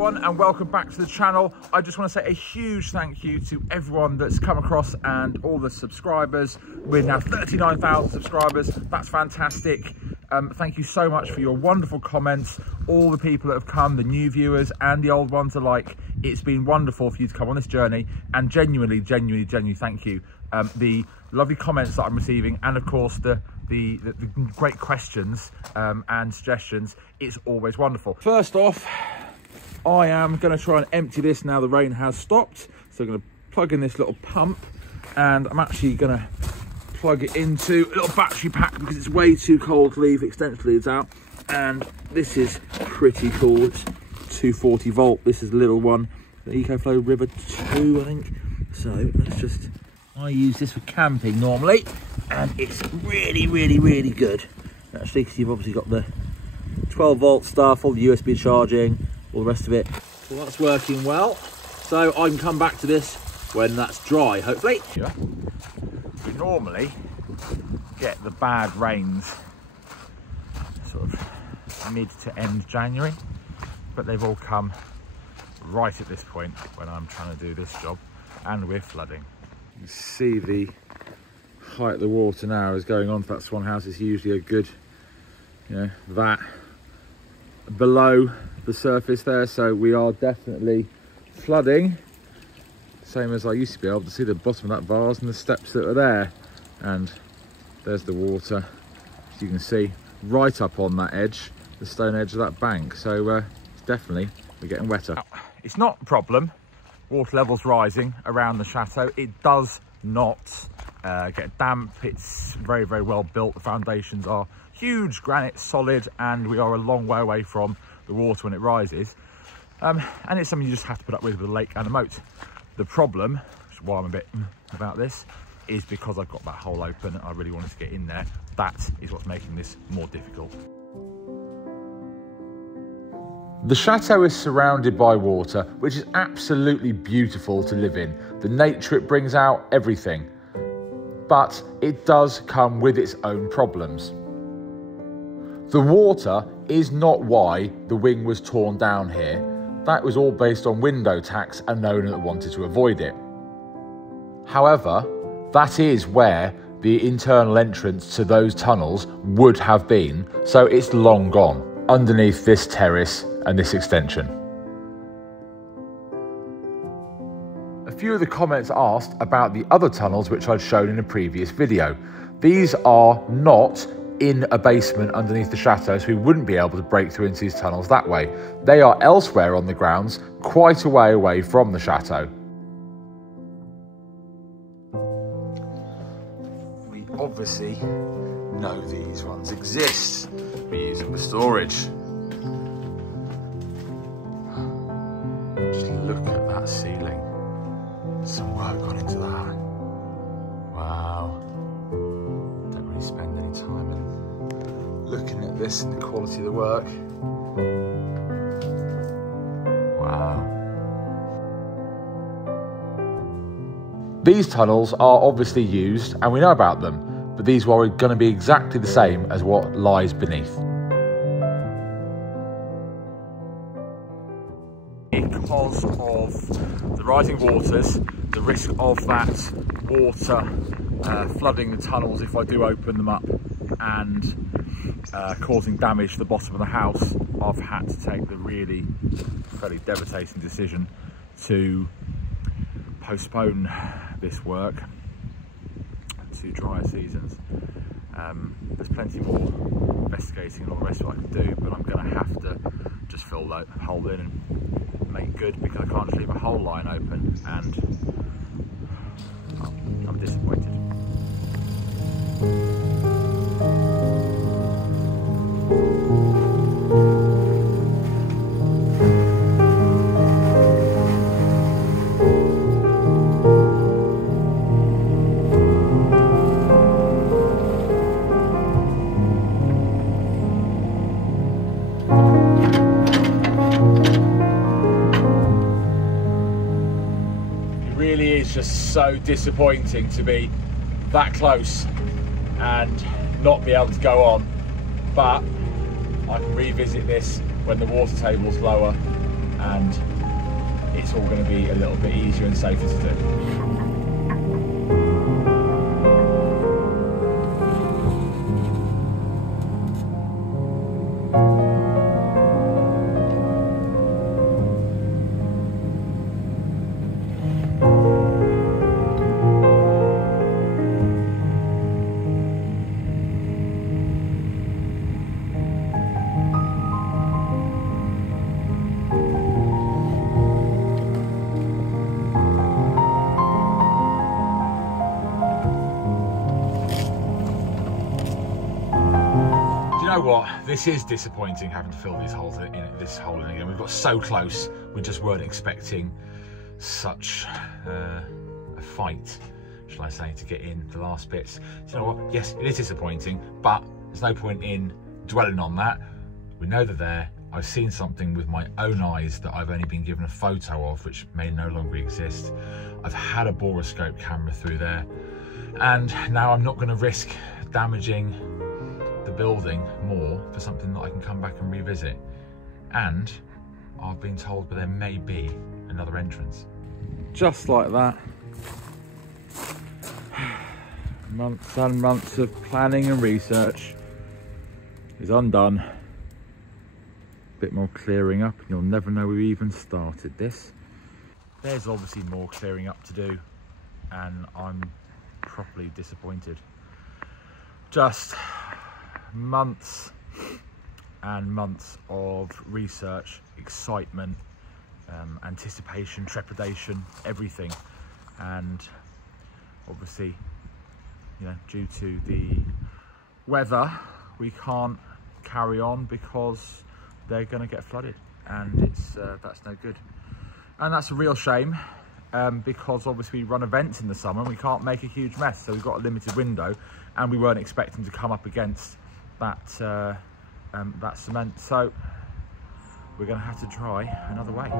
everyone, and welcome back to the channel. I just want to say a huge thank you to everyone that's come across and all the subscribers. We're now 39,000 subscribers. That's fantastic. Thank you so much for your wonderful comments, all the people that have come, the new viewers and the old ones alike. It's been wonderful for you to come on this journey, and genuinely thank you. The lovely comments that I'm receiving, and of course the great questions and suggestions. It's always wonderful. First off, I am going to try and empty this now the rain has stopped. So I'm going to plug in this little pump, and I'm actually going to plug it into a little battery pack because it's way too cold to leave extension leads out. And this is pretty cool. It's 240 volt. This is a little one, the EcoFlow River 2, I think. So let's just, I use this for camping normally, and it's really good actually, because you've obviously got the 12 volt stuff, all the USB charging, all the rest of it. So that's working well. So I can come back to this when that's dry, hopefully. Yeah. We normally get the bad rains sort of mid to end January, but they've all come right at this point when I'm trying to do this job, and we're flooding. You see the height of the water now is going on for that Swan house. It's usually a good, you know, that below the surface there, so we are definitely flooding, same as I used to be able to see the bottom of that vase and the steps that are there. And there's the water, as you can see, right up on that edge, the stone edge of that bank. So it's definitely, we're getting wetter. It's not a problem, water levels rising around the chateau. It does not get damp. It's very well built. The foundations are huge, granite, solid, and we are a long way away from the water when it rises. And it's something you just have to put up with a lake and a moat. The problem, which is why I'm a bit about this, is because I've got that hole open and I really wanted to get in there. That is what's making this more difficult. The chateau is surrounded by water, which is absolutely beautiful to live in. The nature it brings out, everything. But it does come with its own problems. The water is not why the wing was torn down here. That was all based on window tax and no one wanted to avoid it. However, that is where the internal entrance to those tunnels would have been, so it's long gone, underneath this terrace and this extension. A few of the comments asked about the other tunnels which I'd shown in a previous video. These are not in a basement underneath the chateau, so we wouldn't be able to break through into these tunnels that way. They are elsewhere on the grounds, quite a way away from the chateau. We obviously know these ones exist. We use them for storage. Just look at that ceiling. Some work gone into that. Wow. Don't really spend any time in looking at this and the quality of the work. Wow. These tunnels are obviously used and we know about them, but these are going to be exactly the same as what lies beneath. Because of the rising waters, the risk of that water flooding the tunnels if I do open them up and causing damage to the bottom of the house, I've had to take the really fairly devastating decision to postpone this work to drier seasons. There's plenty more investigating and all the rest of it I can do, but I'm going to have to just fill that hole in and make good, because I can't just leave a whole line open, and I'm disappointed. Just so disappointing to be that close and not be able to go on, but I can revisit this when the water table's lower and it's all going to be a little bit easier and safer to do. You know what, this is disappointing having to fill these holes in this hole in again. We've got so close, we just weren't expecting such a fight, shall I say, to get in the last bits. Do you know what, yes, it is disappointing, but there's no point in dwelling on that. We know they're there. I've seen something with my own eyes that I've only been given a photo of, which may no longer exist. I've had a boroscope camera through there, and now I'm not going to risk damaging the building more for something that I can come back and revisit. And I've been told that there may be another entrance. Just like that, months and months of planning and research is undone. A bit more clearing up and you'll never know we even started this. There's obviously more clearing up to do, and I'm properly disappointed. Just months and months of research, excitement, anticipation, trepidation, everything, and obviously, you know, due to the weather, we can't carry on because they're going to get flooded, and it's that's no good, and that's a real shame. Because obviously we run events in the summer and we can't make a huge mess, so we've got a limited window, and we weren't expecting to come up against that that cement, so we're going to have to try another way.